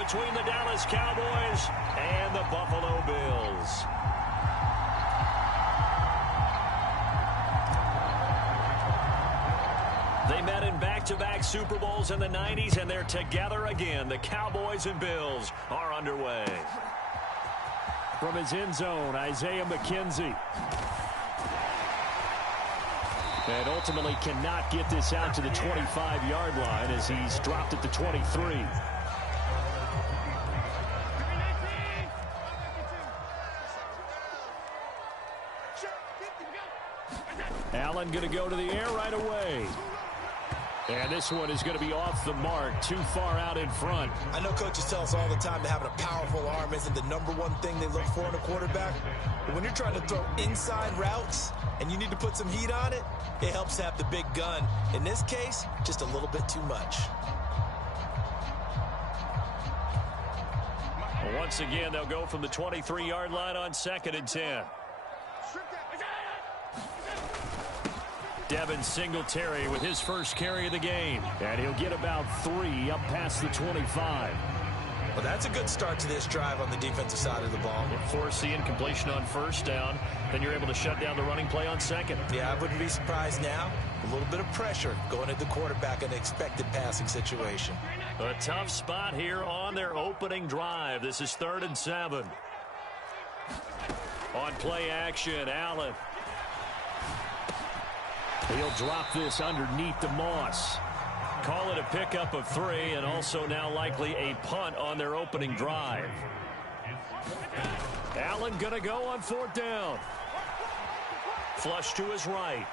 between the Dallas Cowboys and the Buffalo Bills. They met in back-to-back Super Bowls in the 90s, and they're together again. The Cowboys and Bills are underway. From his end zone, Isaiah McKenzie. And ultimately cannot get this out to the 25-yard line as he's dropped at the 23. Allen going to go to the air right away. And this one is going to be off the mark, too far out in front. I know coaches tell us all the time that having a powerful arm isn't the #1 thing they look for in a quarterback. But when you're trying to throw inside routes and you need to put some heat on it, it helps to have the big gun. In this case, just a little bit too much. Well, once again, they'll go from the 23-yard line on 2nd and 10. Devin Singletary with his first carry of the game. And he'll get about 3 up past the 25. Well, that's a good start to this drive on the defensive side of the ball. Force the incompletion on 1st down. Then you're able to shut down the running play on 2nd. Yeah, I wouldn't be surprised now. A little bit of pressure going at the quarterback in an expected passing situation. A tough spot here on their opening drive. This is 3rd and 7. On play action, Allen. He'll drop this underneath the Moss. Call it a pickup of 3, and also now likely a punt on their opening drive. Allen going to go on 4th down. Flush to his right.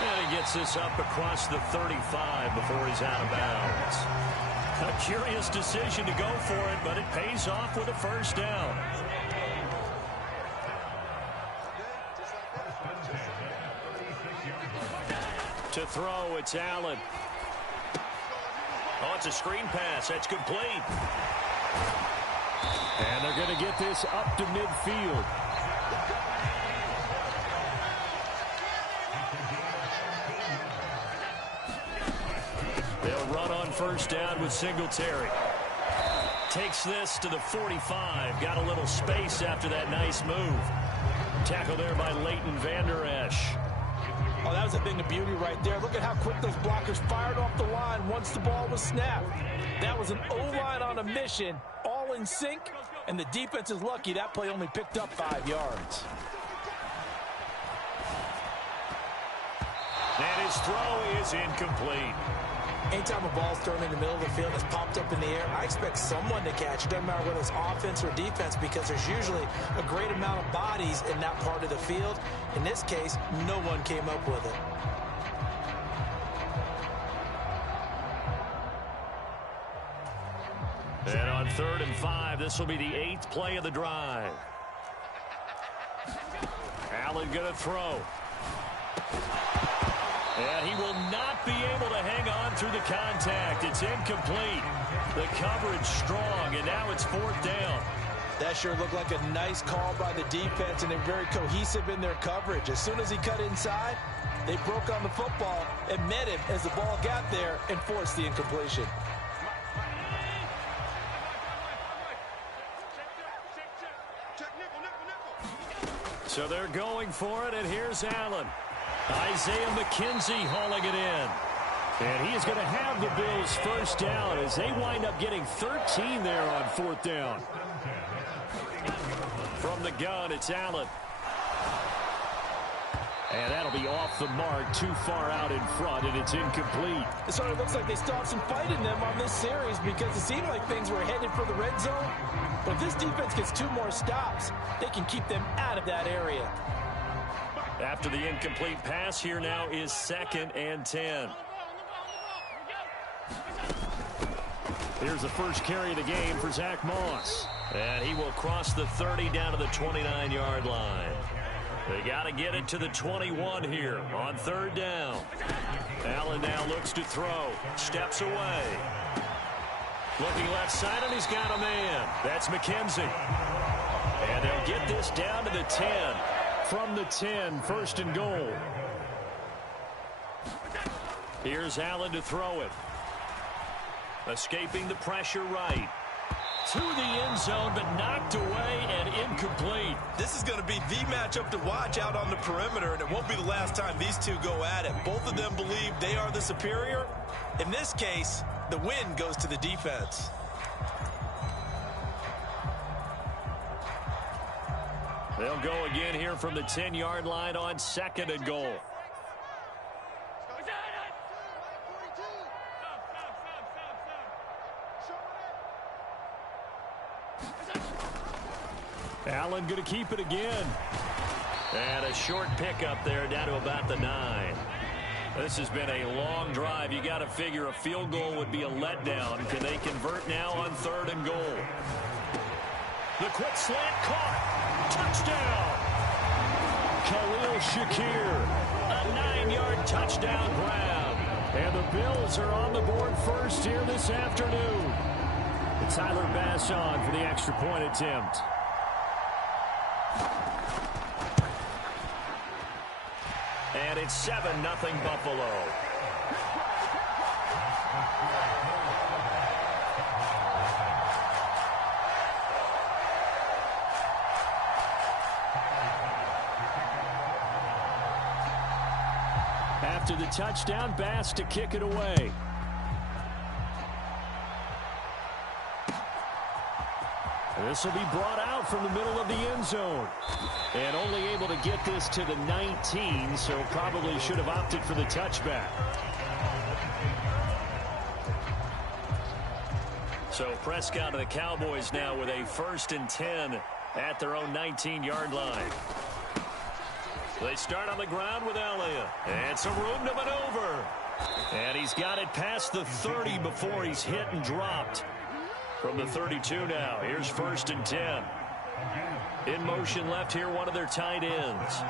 And he gets this up across the 35 before he's out of bounds. A curious decision to go for it, but it pays off with a 1st down. To throw, it's Allen. Oh, it's a screen pass. That's complete. And they're going to get this up to midfield. They'll run on 1st down with Singletary. Takes this to the 45. Got a little space after that nice move. Tackle there by Leighton Vander Esch. Oh, that was a thing of beauty right there. Look at how quick those blockers fired off the line once the ball was snapped. That was an O-line on a mission, all in sync, and the defense is lucky that play only picked up 5 yards. And his throw is incomplete. Anytime a ball's thrown in the middle of the field that's popped up in the air, I expect someone to catch it. Doesn't matter whether it's offense or defense, because there's usually a great amount of bodies in that part of the field. In this case, no one came up with it. And on 3rd and 5, this will be the 8th play of the drive. Allen going to throw. And he will not be able to hang on through the contact. It's incomplete. The coverage strong, and now it's 4th down. That sure looked like a nice call by the defense, and they're very cohesive in their coverage. As soon as he cut inside, they broke on the football and met him as the ball got there and forced the incompletion. So they're going for it, and here's Allen. Isaiah McKenzie hauling it in. And he is going to have the Bills 1st down as they wind up getting 13 there on 4th down. From the gun, it's Allen. And that'll be off the mark, too far out in front, and it's incomplete. It sort of looks like they still have some fight in them on this series because it seemed like things were headed for the red zone. But if this defense gets 2 more stops, they can keep them out of that area. After the incomplete pass, here now is 2nd and 10. Here's the first carry of the game for Zach Moss. And he will cross the 30 down to the 29-yard line. They got to get it to the 21 here on 3rd down. Allen now looks to throw. Steps away. Looking left side, and he's got a man. That's McKenzie. And they'll get this down to the 10. From the 10, 1st and goal. Here's Allen to throw it. Escaping the pressure right. To the end zone, but knocked away and incomplete. This is going to be the matchup to watch out on the perimeter, and it won't be the last time these two go at it. Both of them believe they are the superior. In this case, the win goes to the defense. They'll go again here from the 10-yard line on 2nd and goal. Allen going to keep it again. And a short pickup there down to about the 9. This has been a long drive. You got to figure a field goal would be a letdown. Can they convert now on 3rd and goal? The quick slant caught. Touchdown. Khalil Shakir. A 9-yard touchdown grab. And the Bills are on the board first here this afternoon. Tyler Bass on for the extra point attempt. And it's 7-0 Buffalo. After the touchdown, Bass to kick it away. This will be brought out from the middle of the end zone. And only able to get this to the 19, so probably should have opted for the touchback. So Prescott and the Cowboys now with a 1st and 10 at their own 19-yard line. They start on the ground with Elliott. And some room to maneuver. And he's got it past the 30 before he's hit and dropped. From the 32 now, here's 1st and 10. In motion left here, one of their tight ends.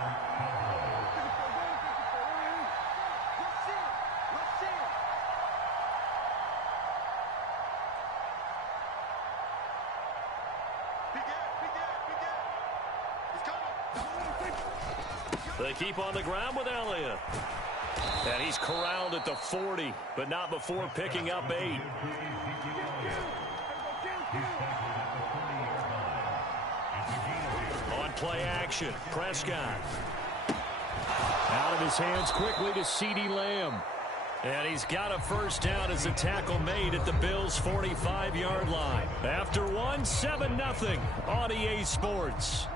They keep on the ground with Elliott. And he's corralled at the 40, but not before picking up 8. On play action, Prescott. Out of his hands quickly to CeeDee Lamb. And he's got a 1st down as a tackle made at the Bills' 45-yard line. After one, 7-0 on EA Sports.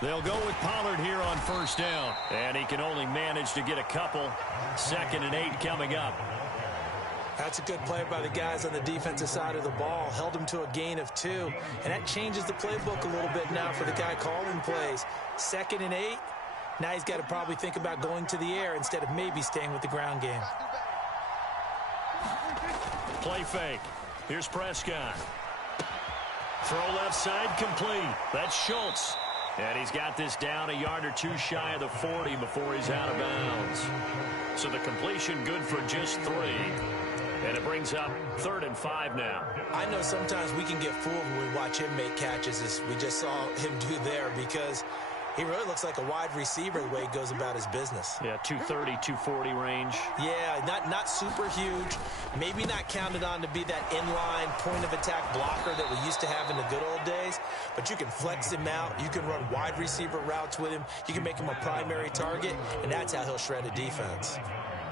They'll go with Pollard here on 1st down. And he can only manage to get a couple. 2nd and 8 coming up. That's a good play by the guys on the defensive side of the ball. Held him to a gain of 2. And that changes the playbook a little bit now for the guy calling plays. 2nd and 8. Now he's got to probably think about going to the air instead of maybe staying with the ground game. Play fake. Here's Prescott. Throw left side complete. That's Schultz. And he's got this down a yard or 2 shy of the 40 before he's out of bounds. So the completion good for just 3. And it brings up 3rd and 5 now. I know sometimes we can get fooled when we watch him make catches, as we just saw him do there, because he really looks like a wide receiver the way he goes about his business. Yeah, 230, 240 range. Yeah, not super huge. Maybe not counted on to be that inline point-of-attack blocker that we used to have in the good old days. But you can flex him out. You can run wide receiver routes with him. You can make him a primary target, and that's how he'll shred a defense.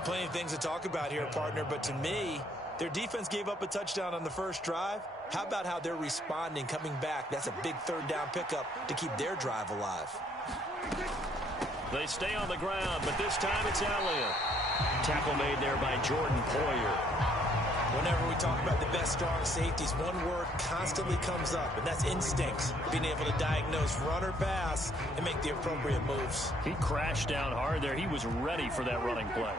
Plenty of things to talk about here, partner, but to me, their defense gave up a touchdown on the 1st drive. How about how they're responding, coming back? That's a big 3rd down pickup to keep their drive alive. They stay on the ground, but this time it's Elliott. Tackle made there by Jordan Poyer. Whenever we talk about the best strong safeties, one word constantly comes up, and that's instincts. Being able to diagnose run or pass and make the appropriate moves. He crashed down hard there. He was ready for that running play.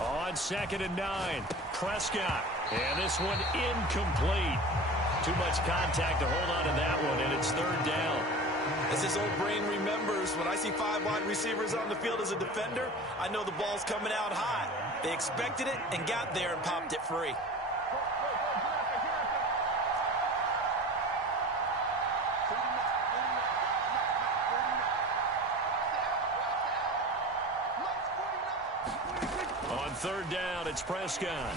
On 2nd and 9, Prescott. And this one incomplete. Too much contact to hold on to that one, and it's 3rd down. As his old brain remembers, when I see 5 wide receivers on the field as a defender, I know the ball's coming out hot. They expected it and got there and popped it free. On third down, it's Prescott.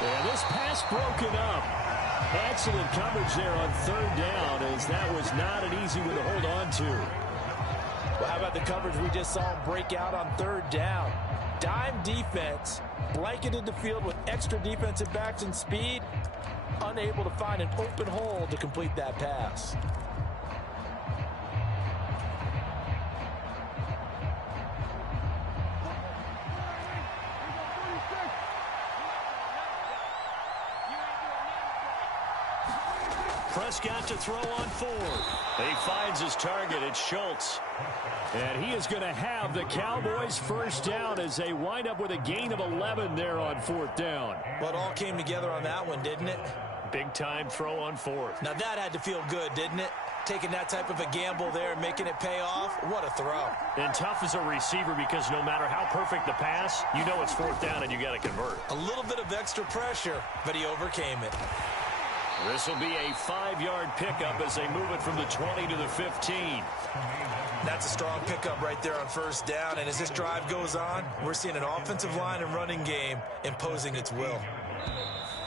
And this pass broken up. Excellent coverage there on third down, as that was not an easy one to hold on to. Well, how about the coverage we just saw him break out on third down? Dime defense, blanketed the field with extra defensive backs and speed, unable to find an open hole to complete that pass. Prescott to throw on fourth. He finds his target. It's Schultz. And he is going to have the Cowboys first down as they wind up with a gain of 11 there on fourth down. Well, it all came together on that one, didn't it? Big time throw on fourth. Now that had to feel good, didn't it? Taking that type of a gamble there and making it pay off. What a throw. And tough as a receiver, because no matter how perfect the pass, you know it's fourth down and you got to convert. A little bit of extra pressure, but he overcame it. This will be a 5-yard pickup as they move it from the 20 to the 15. That's a strong pickup right there on first down. And as this drive goes on, we're seeing an offensive line and running game imposing its will.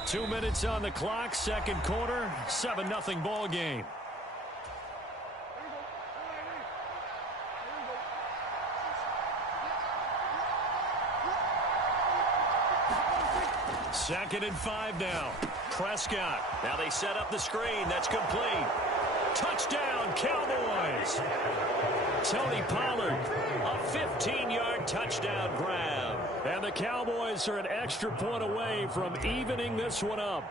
2 minutes on the clock, second quarter, 7-0 ball game. Second and 5 now. Prescott. Now they set up the screen. That's complete. Touchdown, Cowboys. Tony Pollard, a 15-yard touchdown grab. And the Cowboys are an extra point away from evening this one up.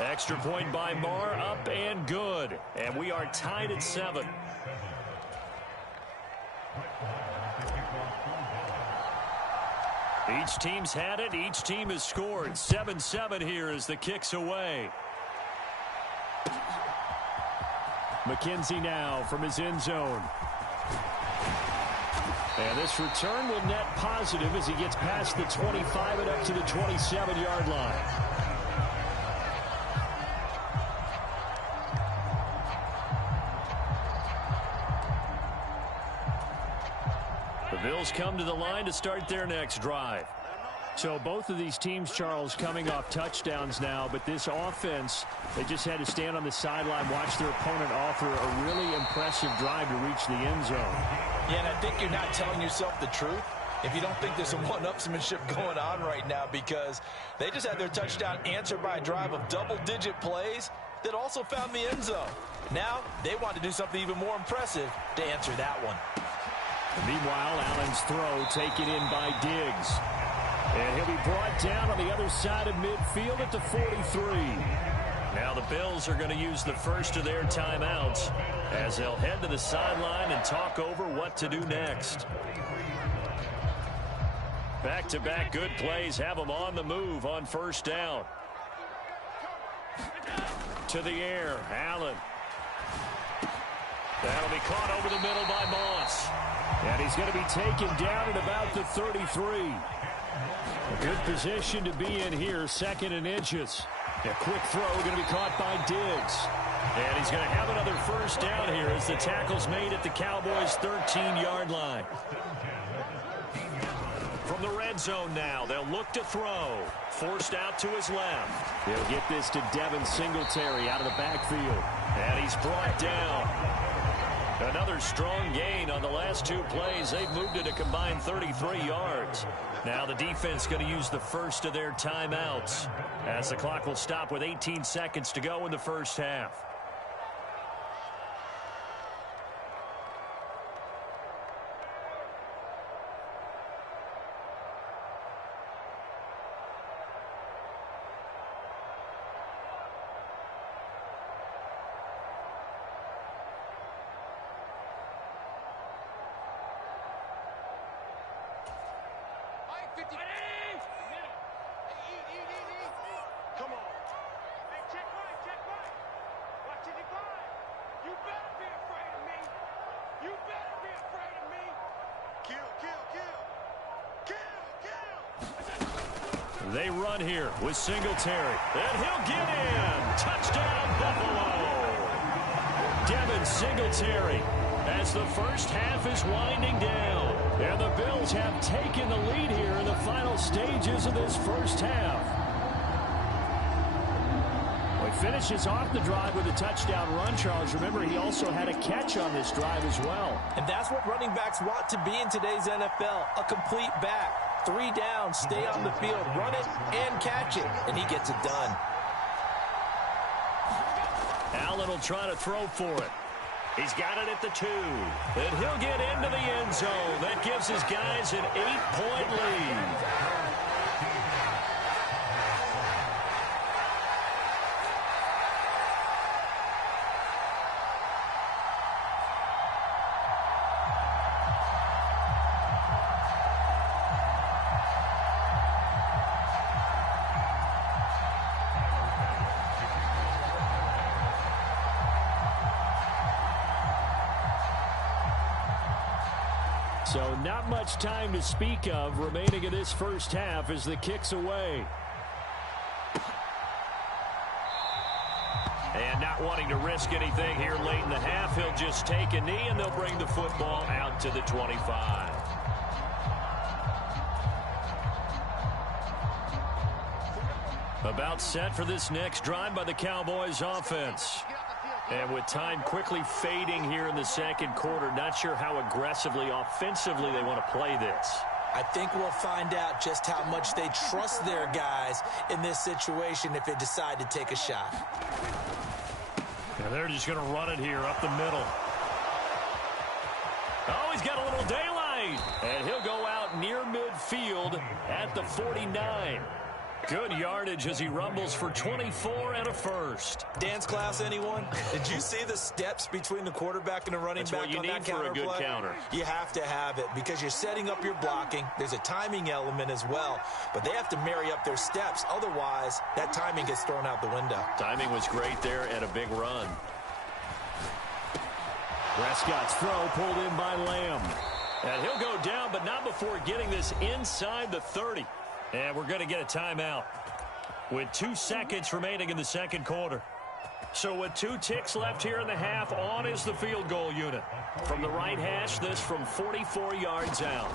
Extra point by Marr, up and good. And we are tied at 7. Each team's had it. Each team has scored. 7-7 here as the kick's away. McKenzie now from his end zone. And this return will net positive as he gets past the 25 and up to the 27-yard line. The Bills come to the line to start their next drive. So both of these teams, Charles, coming off touchdowns now, but this offense, they just had to stand on the sideline, watch their opponent offer a really impressive drive to reach the end zone. Yeah, and I think you're not telling yourself the truth if you don't think there's some one-upsmanship going on right now, because they just had their touchdown answered by a drive of double-digit plays that also found the end zone. Now they want to do something even more impressive to answer that one. Meanwhile, Allen's throw taken in by Diggs. And he'll be brought down on the other side of midfield at the 43. Now the Bills are going to use the first of their timeouts as they'll head to the sideline and talk over what to do next. Back-to-back good plays have them on the move on first down. To the air, Allen. That'll be caught over the middle by Moss. And he's going to be taken down at about the 33. A good position to be in here, second and inches. A quick throw going to be caught by Diggs. And he's going to have another first down here as the tackle's made at the Cowboys' 13-yard line. From the red zone now, they'll look to throw. Forced out to his left. They'll get this to Devin Singletary out of the backfield. And he's brought down. Another strong gain on the last 2 plays. They've moved it a combined 33 yards. Now the defense going to use the first of their timeouts as the clock will stop with 18 seconds to go in the first half. Come on. Hey, check right, check right. Watch it divide. You better be afraid of me. You better be afraid of me. Kill, kill, kill. Kill, kill. They run here with Singletary. And he'll get in. Touchdown, Buffalo. Devin Singletary as the first half is winding down. And the Bills have taken the lead here in the final stages of this first half. Well, he finishes off the drive with a touchdown run, Charles. Remember, he also had a catch on this drive as well. And that's what running backs want to be in today's NFL, a complete back. 3 down, stay on the field, run it, and catch it. And he gets it done. Allen will try to throw for it. He's got it at the 2. And he'll get into the end zone. That gives his guys an 8-point lead. So not much time to speak of remaining in this first half as the kick's away. And not wanting to risk anything here late in the half, he'll just take a knee and they'll bring the football out to the 25. About set for this next drive by the Cowboys offense. And with time quickly fading here in the second quarter, not sure how aggressively, offensively they want to play this. I think we'll find out just how much they trust their guys in this situation if they decide to take a shot. And they're just going to run it here up the middle. Oh, he's got a little daylight. And he'll go out near midfield at the 49. Good yardage as he rumbles for 24 and a first. Dance class, anyone? Did you see the steps between the quarterback and the running back on that counter play? That's what you need for a good counter. You have to have it because you're setting up your blocking. There's a timing element as well, but they have to marry up their steps. Otherwise, that timing gets thrown out the window. Timing was great there and a big run. Prescott's throw pulled in by Lamb. And he'll go down, but not before getting this inside the 30. And we're going to get a timeout with 2 seconds remaining in the second quarter. So with 2 ticks left here in the half, on is the field goal unit. From the right hash, this from 44 yards out.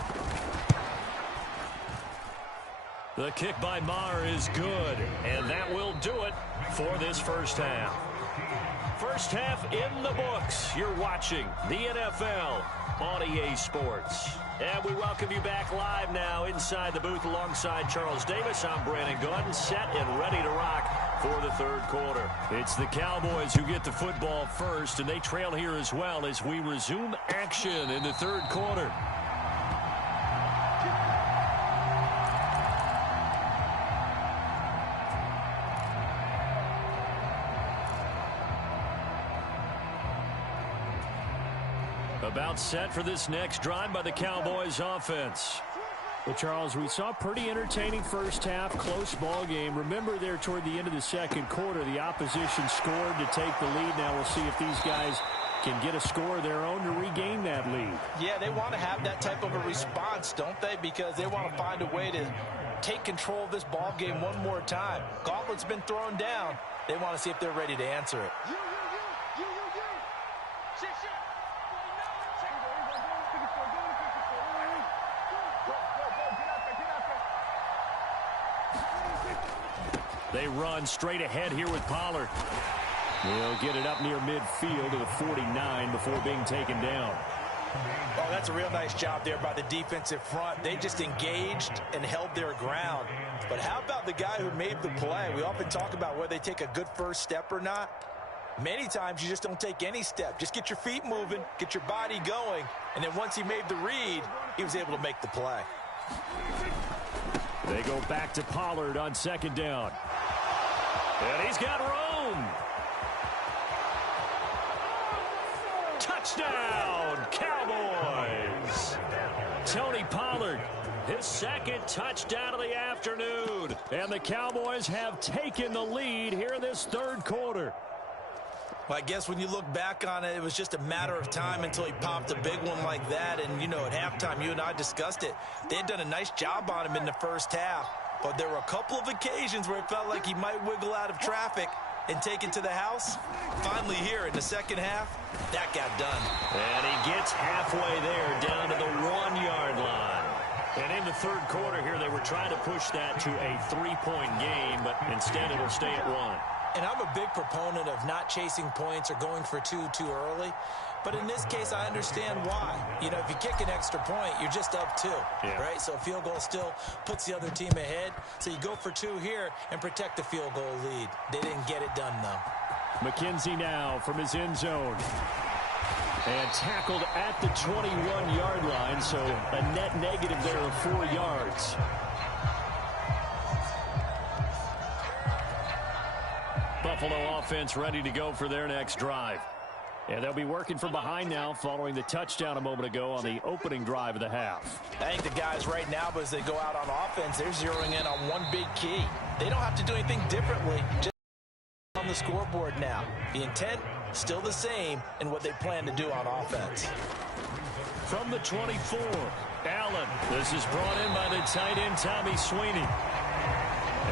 The kick by Maher is good, and that will do it for this first half. First half in the books. You're watching the NFL on EA Sports. And we welcome you back live now inside the booth alongside Charles Davis. I'm Brandon Gordon, set and ready to rock for the third quarter. It's the Cowboys who get the football first, and they trail here as well as we resume action in the third quarter. About set for this next drive by the Cowboys offense. Well, Charles, we saw a pretty entertaining first half, close ball game. Remember there toward the end of the second quarter, the opposition scored to take the lead. Now we'll see if these guys can get a score of their own to regain that lead. Yeah, they want to have that type of a response, don't they? Because they want to find a way to take control of this ball game one more time. Gauntlet's been thrown down. They want to see if they're ready to answer it. They run straight ahead here with Pollard. He'll get it up near midfield to the 49 before being taken down. Oh, that's a real nice job there by the defensive front. They just engaged and held their ground. But how about the guy who made the play? We often talk about whether they take a good first step or not. Many times you just don't take any step. Just get your feet moving, get your body going, and then once he made the read, he was able to make the play. They go back to Pollard on second down. And he's got room. Touchdown, Cowboys. Tony Pollard. His second touchdown of the afternoon. And the Cowboys have taken the lead here in this third quarter. Well, I guess when you look back on it, it was just a matter of time until he popped a big one like that. And, you know, at halftime, you and I discussed it. They had done a nice job on him in the first half. But there were a couple of occasions where it felt like he might wiggle out of traffic and take it to the house. Finally here in the second half, that got done. And he gets halfway there down to the 1-yard line. And in the third quarter here, they were trying to push that to a 3-point game, but instead it'll stay at 1. And I'm a big proponent of not chasing points or going for two too early. But in this case, I understand why. You know, if you kick an extra point, you're just up 2, right? So a field goal still puts the other team ahead. So you go for 2 here and protect the field goal lead. They didn't get it done, though. McKenzie now from his end zone. And tackled at the 21-yard line, so a net negative there of 4 yards. Buffalo offense ready to go for their next drive. And they'll be working from behind now following the touchdown a moment ago on the opening drive of the half. I think the guys right now, as they go out on offense, they're zeroing in on one big key. They don't have to do anything differently. Just on the scoreboard now. The intent, still the same in what they plan to do on offense. From the 24, Allen. This is brought in by the tight end, Tommy Sweeney.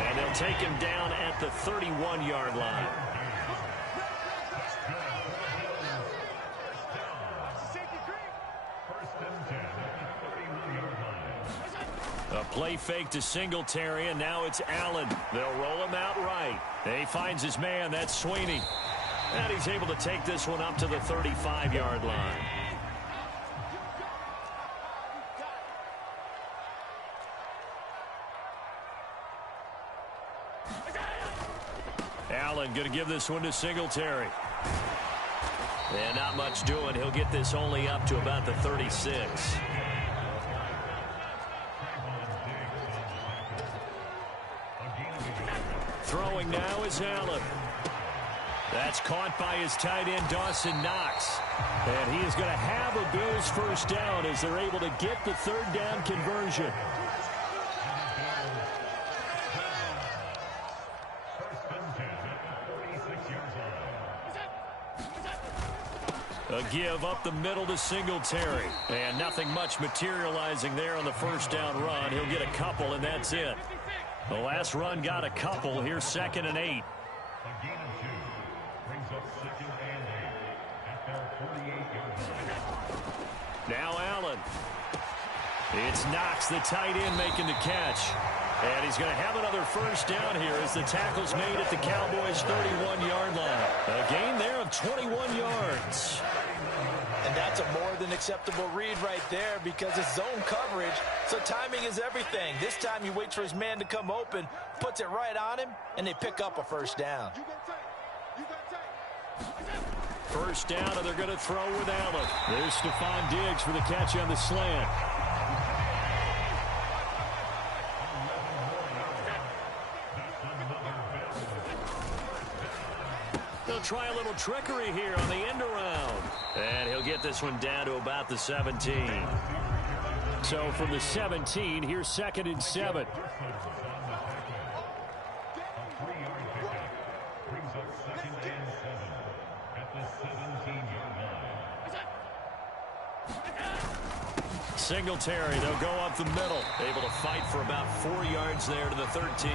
And they'll take him down at the 31-yard line. A play fake to Singletary, and now it's Allen. They'll roll him out right. He finds his man. That's Sweeney. And he's able to take this one up to the 35-yard line. Allen going to give this one to Singletary. And not much doing. He'll get this only up to about the 36. Throwing now is Allen. That's caught by his tight end, Dawson Knox. And he is going to have a Bills first down as they're able to get the third down conversion. A give up the middle to Singletary. And nothing much materializing there on the first down run. He'll get a couple, and that's it. The last run got a couple. Here's 2nd and 8. Now Allen. It's Knox, the tight end, making the catch. And he's going to have another first down here as the tackle's made at the Cowboys' 31-yard line. A gain there of 21 yards. And that's a more than acceptable read right there because it's zone coverage, so timing is everything. This time he waits for his man to come open, puts it right on him, and they pick up a first down. First down, and they're going to throw with Allen. There's Stephon Diggs for the catch on the slant. They'll try a little trickery here on the end around. And he'll get this one down to about the 17. So from the 17, here's 2nd and 7. Singletary, they'll go up the middle. Able to fight for about 4 yards there to the 13.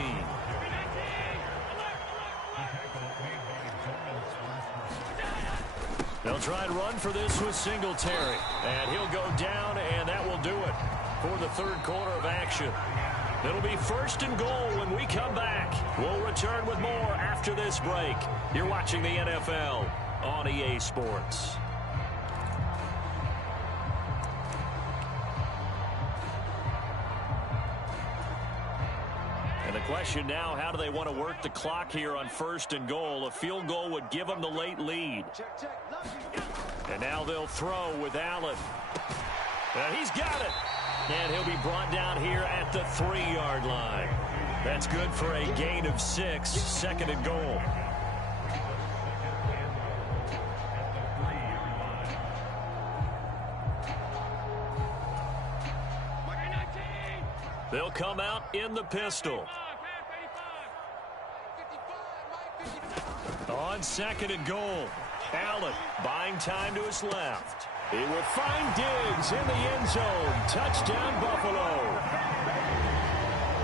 They'll try and run for this with Singletary. And he'll go down, and that will do it for the third quarter of action. It'll be 1st and goal when we come back. We'll return with more after this break. You're watching the NFL on EA Sports. And the question now, how do they want to work the clock here on 1st and goal? A field goal would give them the late lead. And now they'll throw with Allen. And he's got it. And he'll be brought down here at the 3-yard line. That's good for a gain of 6, 2nd and goal. They'll come out in the pistol. On second and goal, Allen buying time to his left. He will find Diggs in the end zone. Touchdown, Buffalo.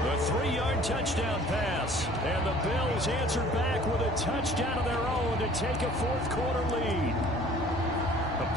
The 3-yard touchdown pass. And the Bills answer back with a touchdown of their own to take a fourth-quarter lead.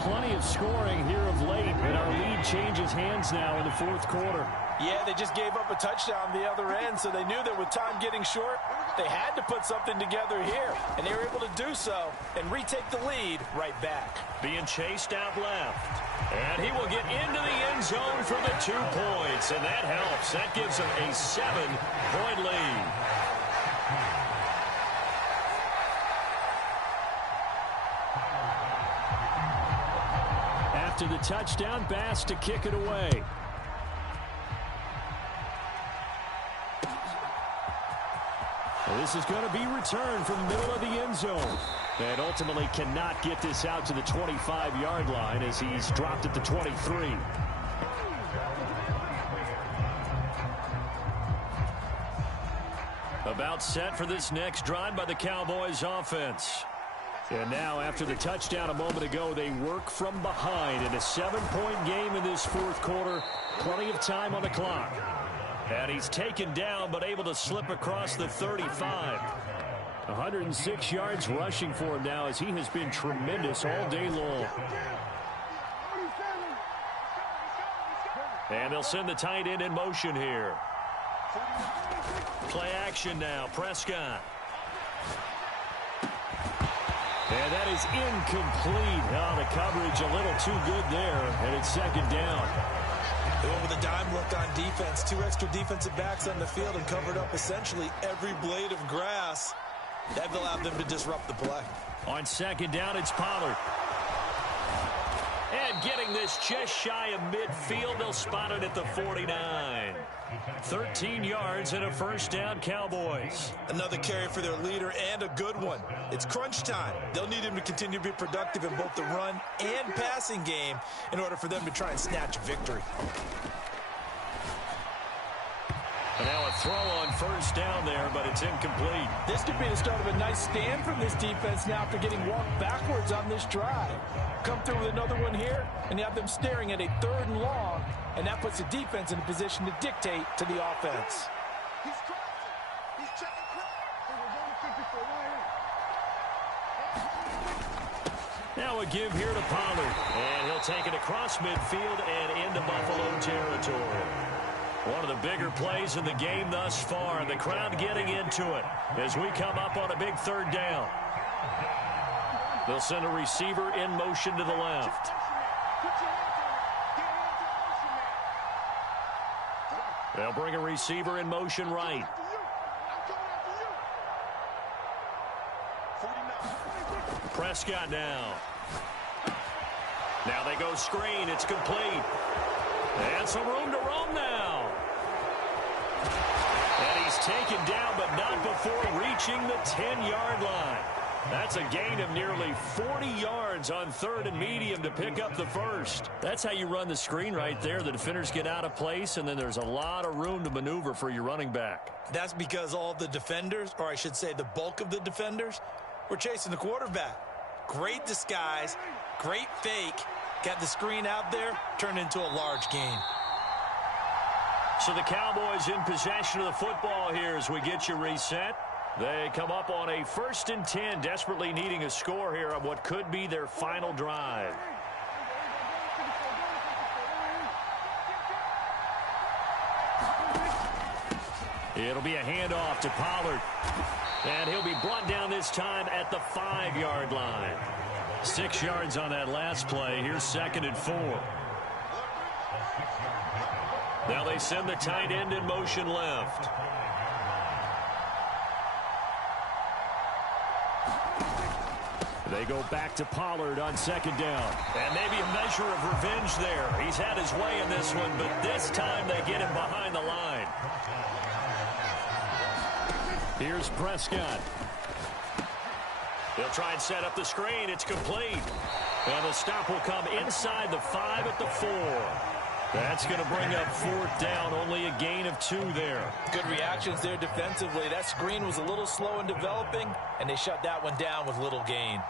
Plenty of scoring here of late, and our lead changes hands now in the fourth quarter. Yeah, they just gave up a touchdown the other end, so they knew that with time getting short, they had to put something together here, and they were able to do so and retake the lead right back. Being chased out left, and he will get into the end zone for the 2 points, and that helps. That gives them a 7-point lead. After the touchdown, Bass to kick it away. This is going to be returned from the middle of the end zone. And ultimately cannot get this out to the 25-yard line as he's dropped at the 23. About set for this next drive by the Cowboys offense. And now, after the touchdown a moment ago, they work from behind in a 7-point game in this fourth quarter. Plenty of time on the clock. And he's taken down, but able to slip across the 35. 106 yards rushing for him now as he has been tremendous all day long. And they'll send the tight end in motion here. Play action now, Prescott. And that is incomplete. Oh, the coverage a little too good there, and it's second down. They went with a dime look on defense. 2 extra defensive backs on the field and covered up essentially every blade of grass. That allowed them to disrupt the play. On second down, it's Pollard. And getting this just shy of midfield, they'll spot it at the 49. 13 yards and a first down, Cowboys. Another carry for their leader and a good one. It's crunch time. They'll need him to continue to be productive in both the run and passing game in order for them to try and snatch a victory. And now a throw on first down there, but it's incomplete. This could be the start of a nice stand from this defense now after getting walked backwards on this drive. Come through with another one here, and you have them staring at a 3rd and long, and that puts the defense in a position to dictate to the offense. He's crossing. He's checking quick. Now a give here to Pollard, and he'll take it across midfield and into Buffalo territory. One of the bigger plays in the game thus far, and the crowd getting into it as we come up on a big 3rd down. They'll send a receiver in motion to the left. They'll bring a receiver in motion right. Prescott now. Now they go screen. It's complete. And some room to roam now. And he's taken down, but not before reaching the 10-yard line. That's a gain of nearly 40 yards on 3rd and medium to pick up the first. That's how you run the screen right there. The defenders get out of place, and then there's a lot of room to maneuver for your running back. That's because all the defenders, or I should say the bulk of the defenders, were chasing the quarterback. Great disguise, great fake. Got the screen out there, turned into a large gain. So the Cowboys in possession of the football here as we get you reset. They come up on a 1st and 10, desperately needing a score here on what could be their final drive. It'll be a handoff to Pollard. And he'll be brought down this time at the 5-yard line. 6 yards on that last play. Here's 2nd and 4. Now they send the tight end in motion left. They go back to Pollard on 2nd down. And maybe a measure of revenge there. He's had his way in this one, but this time they get him behind the line. Here's Prescott. He'll try and set up the screen. It's complete. And the stop will come inside the 5 at the 4. That's going to bring up 4th down, only a gain of 2 there. Good reactions there defensively. That screen was a little slow in developing, and they shut that one down with little gain.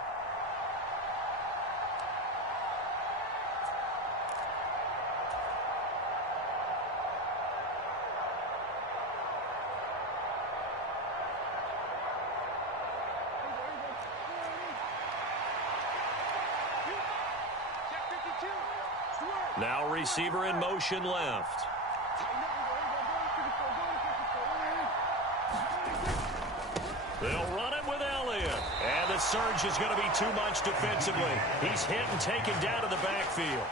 Now receiver in motion left. They'll run it with Elliott. And the surge is going to be too much defensively. He's hit and taken down to the backfield.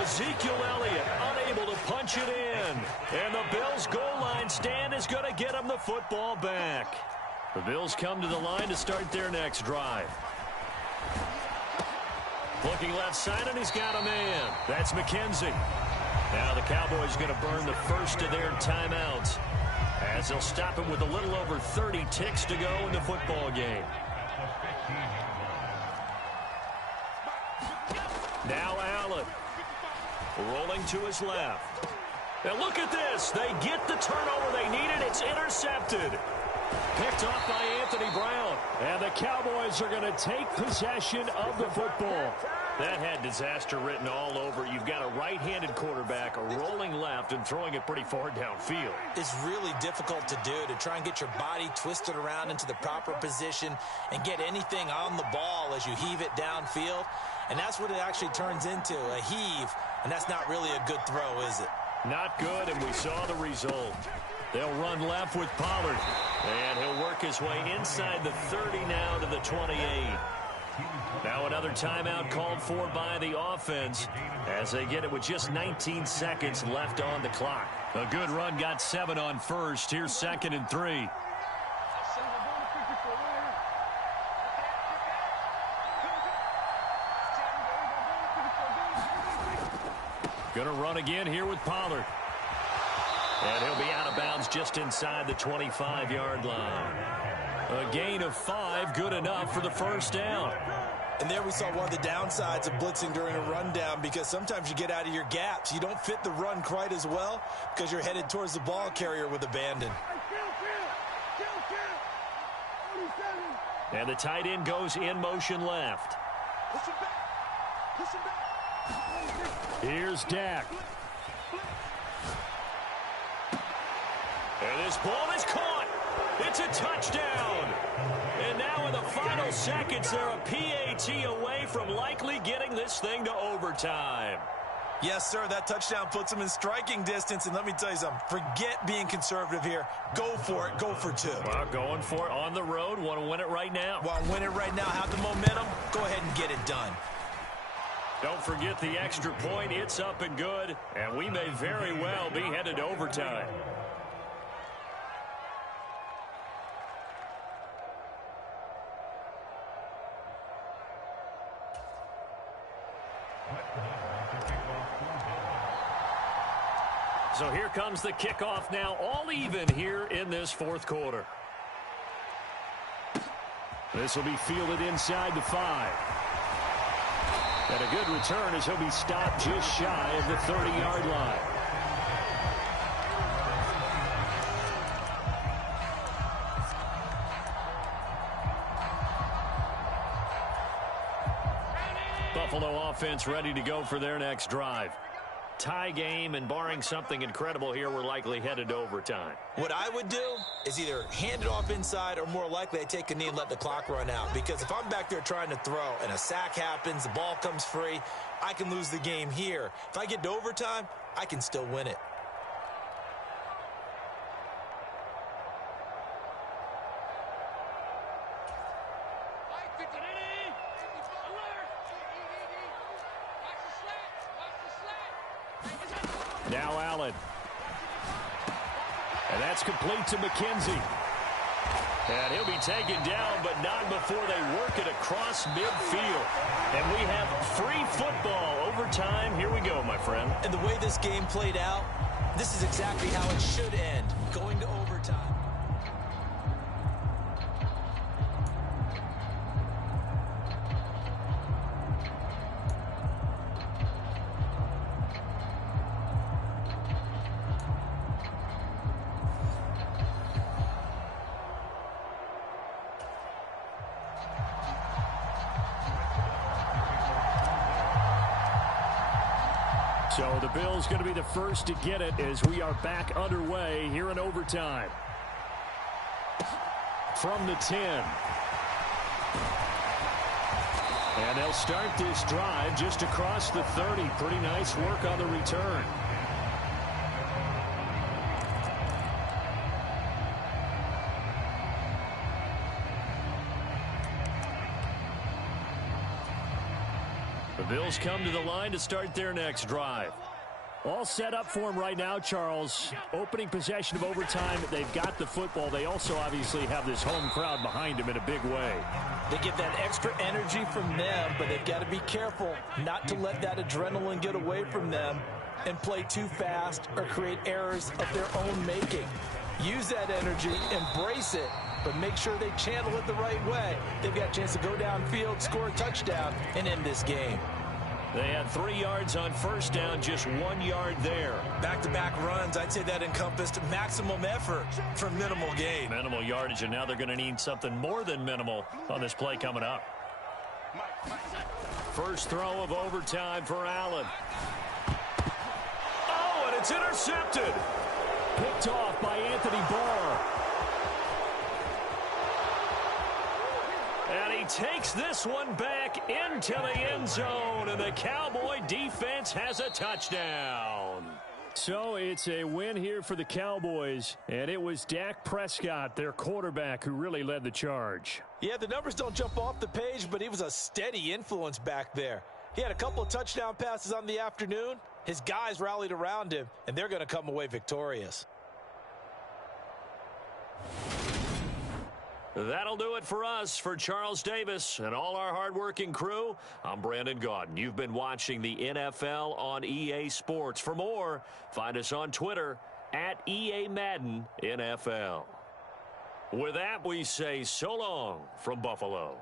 Ezekiel Elliott unable to punch it in. And the Bills' goal line stand is going to get him the football back. The Bills come to the line to start their next drive. Looking left side, and he's got a man. That's McKenzie. Now the Cowboys going to burn the first of their timeouts, as they'll stop him with a little over 30 ticks to go in the football game. Now Allen. Rolling to his left. And look at this. They get the turnover they needed. It's intercepted. Picked off by Anthony Brown. And the Cowboys are going to take possession of the football. That had disaster written all over. You've got a right-handed quarterback rolling left and throwing it pretty far downfield. It's really difficult to do, to try and get your body twisted around into the proper position and get anything on the ball as you heave it downfield. And that's what it actually turns into, a heave. And that's not really a good throw, is it? Not good, and we saw the result. They'll run left with Pollard. And he'll work his way inside the 30 now to the 28. Now another timeout called for by the offense as they get it with just 19 seconds left on the clock. A good run got 7 on first. Here's 2nd and 3. Going to run again here with Pollard. And he'll be out of bounds just inside the 25-yard line. A gain of 5, good enough for the first down. And there we saw one of the downsides of blitzing during a rundown, because sometimes you get out of your gaps. You don't fit the run quite as well because you're headed towards the ball carrier with abandon. And the tight end goes in motion left. Here's Dak. And this ball is caught. It's a touchdown. And now in the final seconds, they're a PAT away from likely getting this thing to overtime. Yes, sir, that touchdown puts them in striking distance. And let me tell you something, forget being conservative here. Go for it. Go for 2. Well, going for it on the road. Want to win it right now. Want to win it right now, have the momentum. Go ahead and get it done. Don't forget the extra point. It's up and good. And we may very well be headed to overtime. So here comes the kickoff now, all even here in this 4th quarter. This will be fielded inside the 5. And a good return as he'll be stopped just shy of the 30-yard line. Buffalo offense ready to go for their next drive. Tie game, and barring something incredible here, we're likely headed to overtime. What I would do is either hand it off inside, or more likely I take a knee and let the clock run out. Because if I'm back there trying to throw and a sack happens, the ball comes free, I can lose the game here. If I get to overtime, I can still win it. Now Allen. And that's complete to McKenzie. And he'll be taken down, but not before they work it across midfield. And we have free football. Overtime. Here we go, my friend. And the way this game played out, this is exactly how it should end, going to overtime. So the Bills going to be the first to get it as we are back underway here in overtime. From the 10. And they'll start this drive just across the 30. Pretty nice work on the return. The Bills come to the line to start their next drive. All set up for them right now, Charles. Opening possession of overtime. They've got the football. They also obviously have this home crowd behind them in a big way. They get that extra energy from them, but they've got to be careful not to let that adrenaline get away from them and play too fast or create errors of their own making. Use that energy, embrace it, but make sure they channel it the right way. They've got a chance to go downfield, score a touchdown, and end this game. They had 3 yards on first down, just 1 yard there. Back-to-back runs, I'd say that encompassed maximum effort for minimal gain. Minimal yardage, and now they're going to need something more than minimal on this play coming up. First throw of overtime for Allen. Oh, and it's intercepted. Picked off by Anthony Barr. And he takes this one back into the end zone, and the Cowboy defense has a touchdown. So it's a win here for the Cowboys, and it was Dak Prescott, their quarterback, who really led the charge. Yeah, the numbers don't jump off the page, but he was a steady influence back there. He had a couple of touchdown passes on the afternoon. His guys rallied around him, and they're going to come away victorious. That'll do it for us. For Charles Davis and all our hardworking crew, I'm Brandon Gaudin. You've been watching the NFL on EA Sports. For more, find us on Twitter at EA Madden NFL. With that, we say so long from Buffalo.